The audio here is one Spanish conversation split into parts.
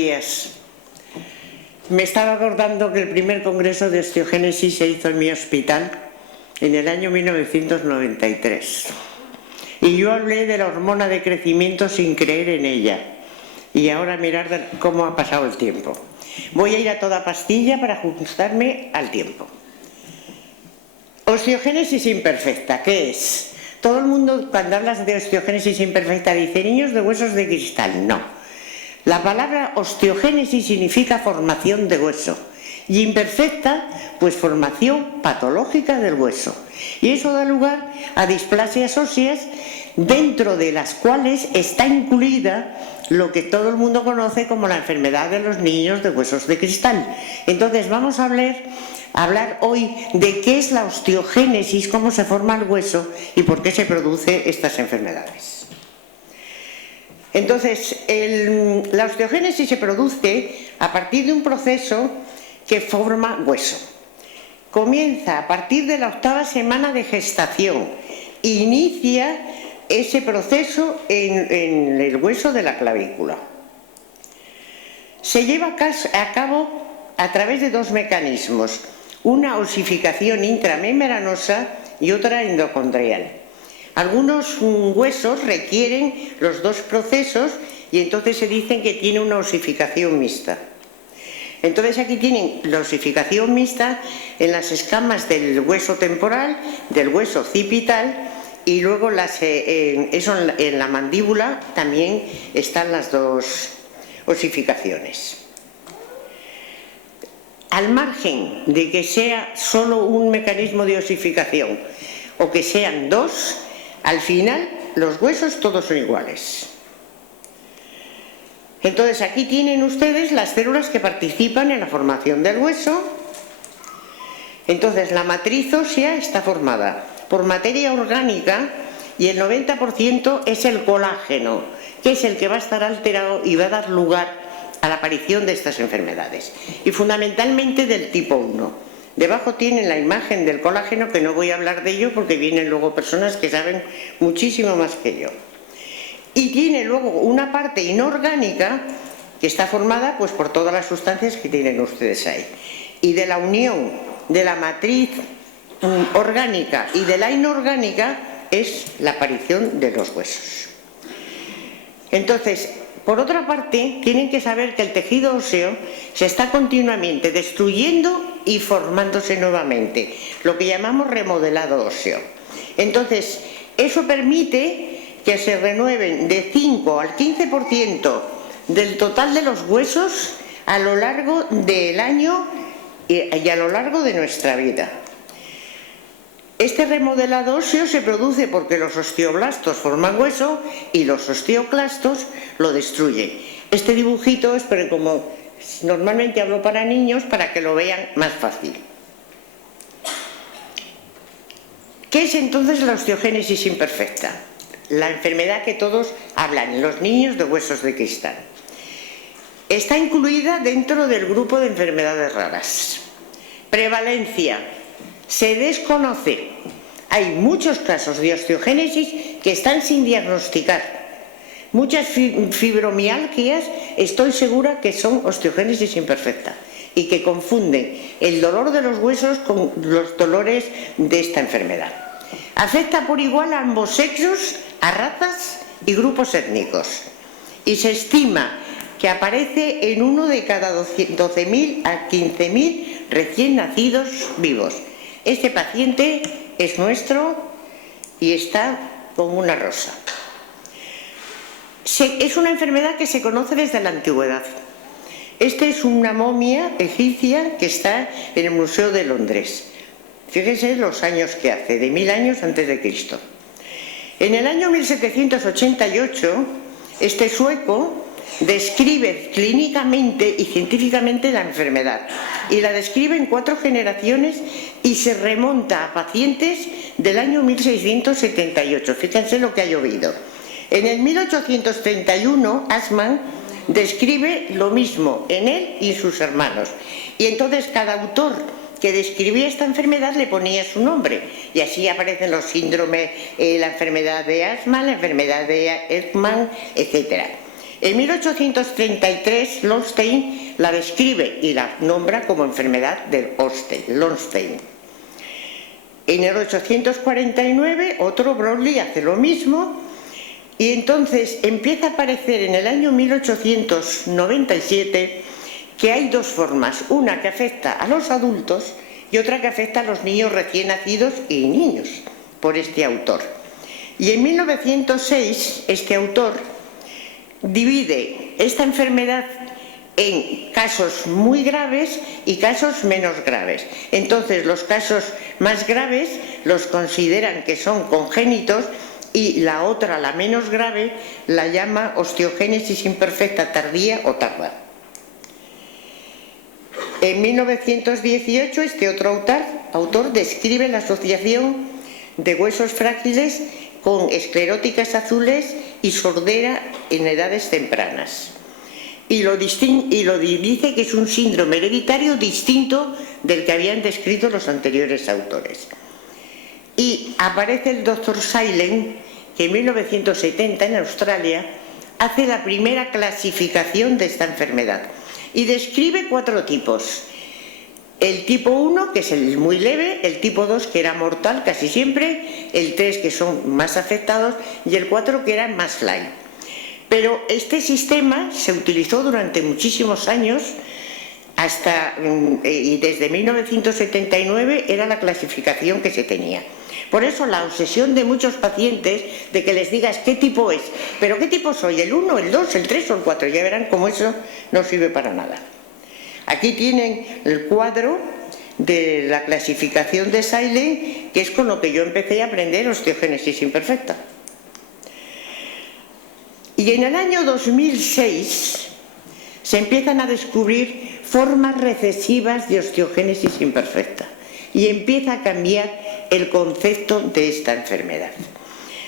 días. Me estaba acordando que el primer congreso de osteogénesis se hizo en mi hospital en el año 1993. Y yo hablé de la hormona de crecimiento sin creer en ella. Y ahora mirad cómo ha pasado el tiempo. Voy a ir a toda pastilla para ajustarme al tiempo. Osteogénesis imperfecta, ¿qué es? Todo el mundo cuando hablas de osteogénesis imperfecta dice niños de huesos de cristal. No. La palabra osteogénesis significa formación de hueso y imperfecta, pues formación patológica del hueso. Y eso da lugar a displasias óseas dentro de las cuales está incluida lo que todo el mundo conoce como la enfermedad de los niños de huesos de cristal. Entonces vamos a hablar hoy de qué es la osteogénesis, cómo se forma el hueso y por qué se producen estas enfermedades. Entonces, la osteogénesis se produce a partir de un proceso que forma hueso. Comienza a partir de la 8ª semana de gestación. Inicia ese proceso en el hueso de la clavícula. Se lleva a cabo a través de dos mecanismos, una osificación intramembranosa y otra endocondrial. Algunos huesos requieren los dos procesos y entonces se dicen que tiene una osificación mixta. Entonces aquí tienen la osificación mixta en las escamas del hueso temporal, del hueso occipital y luego en la mandíbula también están las dos osificaciones. Al margen de que sea solo un mecanismo de osificación o que sean dos, al final los huesos todos son iguales. Entonces aquí tienen ustedes las células que participan en la formación del hueso. Entonces la matriz ósea está formada por materia orgánica y el 90% es el colágeno, que es el que va a estar alterado y va a dar lugar a la aparición de estas enfermedades. Y fundamentalmente del tipo 1. Debajo tienen la imagen del colágeno, que no voy a hablar de ello porque vienen luego personas que saben muchísimo más que yo. Y tiene luego una parte inorgánica que está formada pues por todas las sustancias que tienen ustedes ahí. Y de la unión de la matriz orgánica y de la inorgánica es la aparición de los huesos. Entonces, por otra parte, tienen que saber que el tejido óseo se está continuamente destruyendo y formándose nuevamente, lo que llamamos remodelado óseo. Entonces, eso permite que se renueven de 5 al 15% del total de los huesos a lo largo del año y a lo largo de nuestra vida. Este remodelado óseo se produce porque los osteoblastos forman hueso y los osteoclastos lo destruyen. Este dibujito es como normalmente hablo para niños para que lo vean más fácil. ¿Qué es entonces la osteogénesis imperfecta? La enfermedad que todos hablan, los niños de huesos de cristal. Está incluida dentro del grupo de enfermedades raras. Prevalencia. Se desconoce. Hay muchos casos de osteogénesis que están sin diagnosticar. Muchas fibromialgias estoy segura que son osteogénesis imperfecta y que confunden el dolor de los huesos con los dolores de esta enfermedad. Afecta por igual a ambos sexos, a razas y grupos étnicos. Y se estima que aparece en uno de cada 12.000 a 15.000 recién nacidos vivos. Este paciente es nuestro y está como una rosa. Es una enfermedad que se conoce desde la antigüedad. Esta es una momia egipcia que está en el Museo de Londres. Fíjense los años que hace, de 1000 años antes de Cristo. En el año 1788, este sueco describe clínicamente y científicamente la enfermedad y la describe en 4 generaciones y se remonta a pacientes del año 1678. Fíjense lo que ha llovido. En el 1831, Assmann describe lo mismo en él y en sus hermanos. Y entonces cada autor que describía esta enfermedad le ponía su nombre. Y así aparecen los síndromes, la enfermedad de Assmann, la enfermedad de Ekman, etc. En 1833, Lonstein la describe y la nombra como enfermedad del Lonstein. En el 1849, otro Broglie hace lo mismo, y entonces empieza a aparecer en el año 1897 que hay dos formas, una que afecta a los adultos y otra que afecta a los niños recién nacidos y niños, por este autor. Y en 1906 este autor divide esta enfermedad en casos muy graves y casos menos graves. Entonces los casos más graves los consideran que son congénitos y la otra, la menos grave, la llama osteogénesis imperfecta tardía o tarda. En 1918 este otro autor describe la asociación de huesos frágiles con escleróticas azules y sordera en edades tempranas. Y lo dice que es un síndrome hereditario distinto del que habían descrito los anteriores autores. Y aparece el doctor Silent, que en 1970 en Australia hace la primera clasificación de esta enfermedad y describe 4 tipos. El tipo 1, que es el muy leve, el tipo 2, que era mortal casi siempre, el 3, que son más afectados, y el 4, que era más light. Pero este sistema se utilizó durante muchísimos años, y desde 1979 era la clasificación que se tenía. Por eso la obsesión de muchos pacientes de que les digas qué tipo es, pero qué tipo soy, el 1, el 2, el 3 o el 4, ya verán cómo eso no sirve para nada. Aquí tienen el cuadro de la clasificación de Silent, que es con lo que yo empecé a aprender osteogénesis imperfecta. Y en el año 2006 se empiezan a descubrir formas recesivas de osteogénesis imperfecta y empieza a cambiar el concepto de esta enfermedad.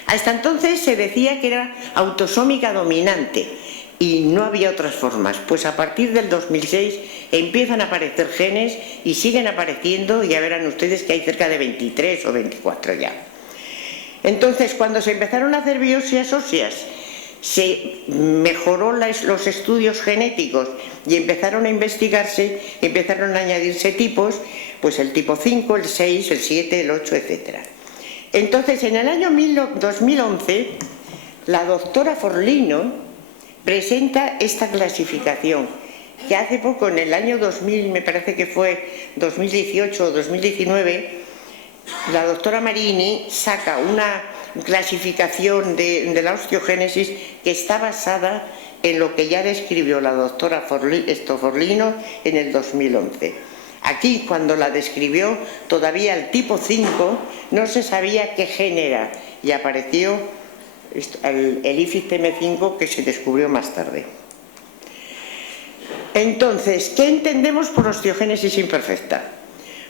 Hasta entonces se decía que era autosómica dominante y no había otras formas, pues a partir del 2006 empiezan a aparecer genes y siguen apareciendo, y ya verán ustedes que hay cerca de 23 o 24 ya. Entonces, cuando se empezaron a hacer biopsias óseas, se mejoró los estudios genéticos y empezaron a investigarse, empezaron a añadirse tipos, pues el tipo 5, el 6, el 7, el 8, etc. Entonces, en el año 2011, la doctora Forlino presenta esta clasificación, que hace poco, en el año 2000, me parece que fue 2018 o 2019, la doctora Marini saca una clasificación de la osteogénesis que está basada en lo que ya describió la doctora Forlino en el 2011. Aquí, cuando la describió, todavía el tipo 5 no se sabía qué gen era, y apareció el IFIC-TM5, que se descubrió más tarde. Entonces, ¿qué entendemos por osteogénesis imperfecta?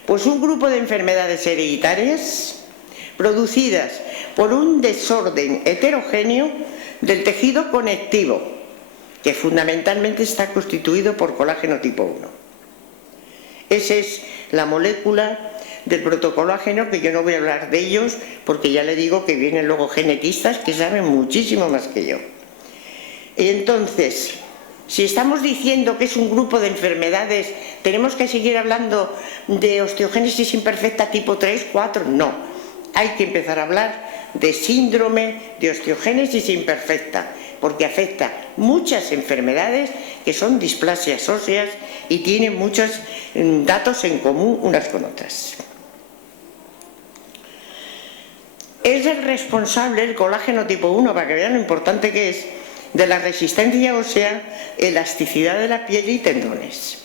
Pues un grupo de enfermedades hereditarias producidas por un desorden heterogéneo del tejido conectivo, que fundamentalmente está constituido por colágeno tipo 1. Esa es la molécula del protocolágeno, que yo no voy a hablar de ellos porque ya le digo que vienen luego genetistas que saben muchísimo más que yo. Y entonces, si estamos diciendo que es un grupo de enfermedades, ¿tenemos que seguir hablando de osteogénesis imperfecta tipo 3, 4? No. Hay que empezar a hablar de síndrome de osteogénesis imperfecta, porque afecta muchas enfermedades que son displasias óseas y tienen muchos datos en común unas con otras. Es el responsable, el colágeno tipo 1, para que vean lo importante que es, de la resistencia ósea, elasticidad de la piel y tendones.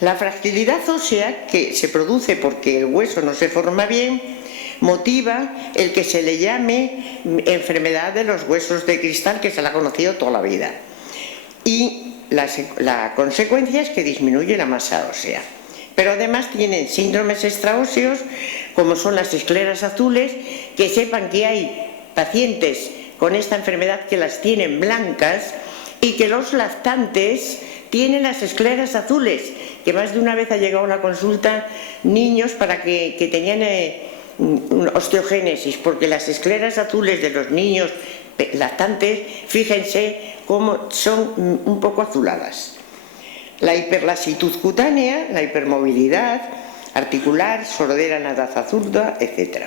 La fragilidad ósea, que se produce porque el hueso no se forma bien, motiva el que se le llame enfermedad de los huesos de cristal, que se la ha conocido toda la vida. Y la consecuencia es que disminuye la masa ósea. Pero además tienen síndromes extraóseos, como son las escleras azules, que sepan que hay pacientes con esta enfermedad que las tienen blancas, y que los lactantes tienen las escleras azules, que más de una vez ha llegado a la consulta niños para que tenían osteogénesis, porque las escleras azules de los niños lactantes, fíjense cómo son un poco azuladas. La hiperlasitud cutánea, la hipermovilidad articular, sordera en la edad adulta, etc.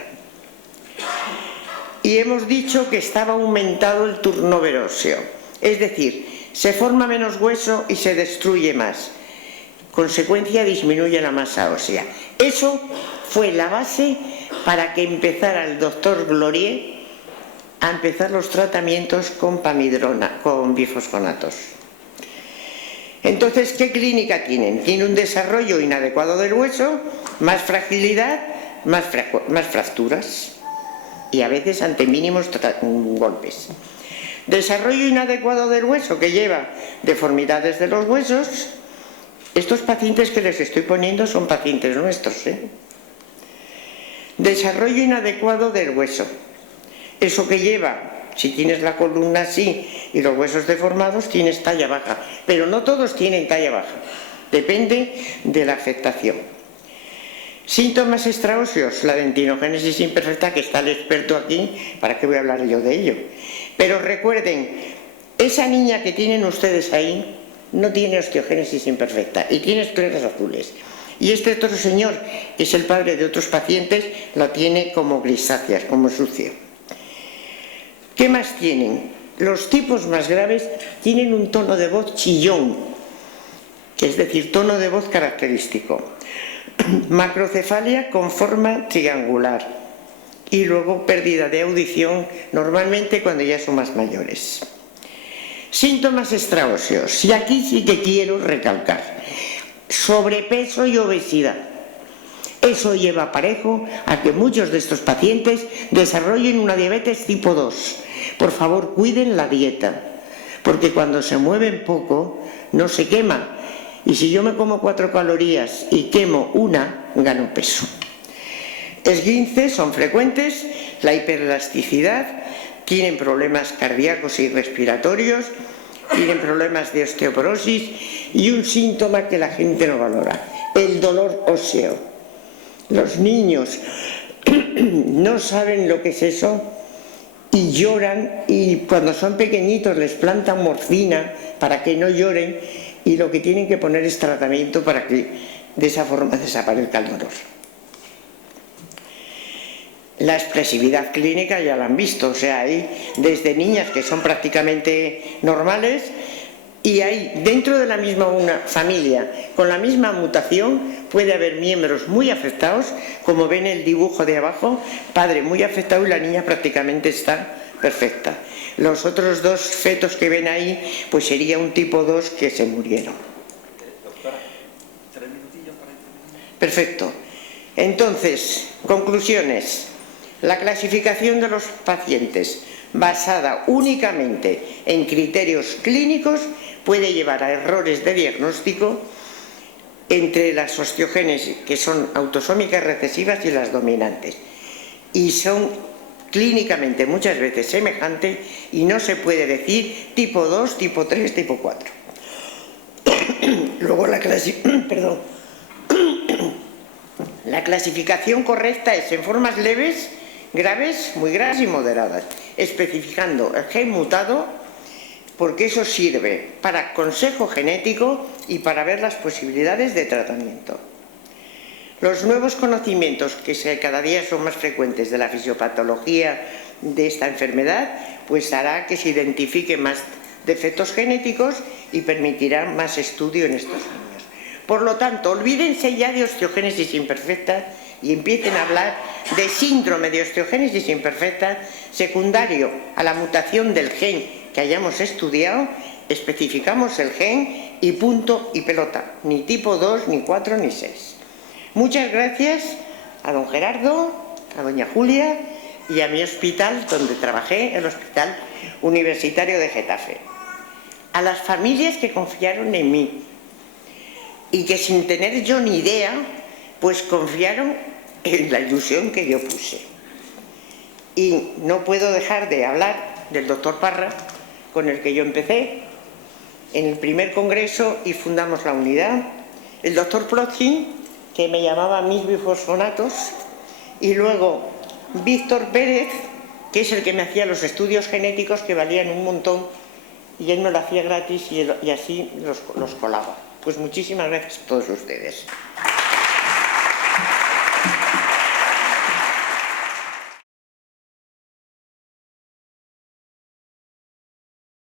Y hemos dicho que estaba aumentado el turnover óseo, es decir, se forma menos hueso y se destruye más. Consecuencia, disminuye la masa ósea. Eso fue la base para que empezara el doctor Glorier a empezar los tratamientos con pamidrona, con bifosfonatos. Entonces, ¿qué clínica tienen? Tiene un desarrollo inadecuado del hueso, más fragilidad, más fracturas y a veces ante mínimos golpes. Desarrollo inadecuado del hueso que lleva deformidades de los huesos. Estos pacientes que les estoy poniendo son pacientes nuestros, ¿eh? Desarrollo inadecuado del hueso. Eso que lleva, si tienes la columna así y los huesos deformados, tienes talla baja. Pero no todos tienen talla baja. Depende de la afectación. Síntomas extraóseos, la dentinogénesis imperfecta, que está el experto aquí, ¿para qué voy a hablar yo de ello? Pero recuerden, esa niña que tienen ustedes ahí no tiene osteogénesis imperfecta y tiene escleras azules. Y este otro señor, que es el padre de otros pacientes, la tiene como grisáceas, como sucio. ¿Qué más tienen? Los tipos más graves tienen un tono de voz chillón, que es decir, tono de voz característico. Macrocefalia con forma triangular y luego pérdida de audición, normalmente cuando ya son más mayores. Síntomas extraóseos, y aquí sí que quiero recalcar: sobrepeso y obesidad. Eso lleva parejo a que muchos de estos pacientes desarrollen una diabetes tipo 2. Por favor, cuiden la dieta, porque cuando se mueven poco no se quema. Y si yo me como 4 calorías y quemo una, gano peso. Esguinces son frecuentes, la hiperelasticidad, tienen problemas cardíacos y respiratorios, tienen problemas de osteoporosis y un síntoma que la gente no valora: el dolor óseo. Los niños no saben lo que es eso y lloran, y cuando son pequeñitos les plantan morfina para que no lloren, y lo que tienen que poner es tratamiento para que de esa forma desaparezca el dolor. La expresividad clínica ya la han visto, o sea, hay desde niñas que son prácticamente normales, y hay dentro de la misma una familia con la misma mutación puede haber miembros muy afectados, como ven el dibujo de abajo, padre muy afectado y la niña prácticamente está perfecta. Los otros 2 fetos que ven ahí, pues sería un tipo 2 que se murieron. Doctora, 3 minutillos para terminar. Perfecto. Entonces, conclusiones. La clasificación de los pacientes basada únicamente en criterios clínicos puede llevar a errores de diagnóstico entre las osteogénesis, que son autosómicas recesivas, y las dominantes. Y son clínicamente muchas veces semejantes y no se puede decir tipo 2, tipo 3, tipo 4. Luego la clasificación correcta es en formas leves, graves, muy graves y moderadas, especificando el gen mutado, porque eso sirve para consejo genético y para ver las posibilidades de tratamiento. Los nuevos conocimientos, que cada día son más frecuentes, de la fisiopatología de esta enfermedad, pues hará que se identifiquen más defectos genéticos y permitirá más estudio en estos niños. Por lo tanto, olvídense ya de osteogénesis imperfecta y empiecen a hablar de síndrome de osteogénesis imperfecta secundario a la mutación del gen que hayamos estudiado. Especificamos el gen y punto y pelota, ni tipo 2, ni 4, ni 6. Muchas gracias a don Gerardo, a doña Julia y a mi hospital donde trabajé, el Hospital Universitario de Getafe. A las familias que confiaron en mí y que sin tener yo ni idea, pues confiaron en la ilusión que yo puse. Y no puedo dejar de hablar del doctor Parra, con el que yo empecé en el primer congreso y fundamos la unidad, el doctor Protzin, que me llamaba mis bifosfonatos, y luego Víctor Pérez, que es el que me hacía los estudios genéticos que valían un montón, y él me lo hacía gratis y así los colaba. Pues muchísimas gracias a todos ustedes.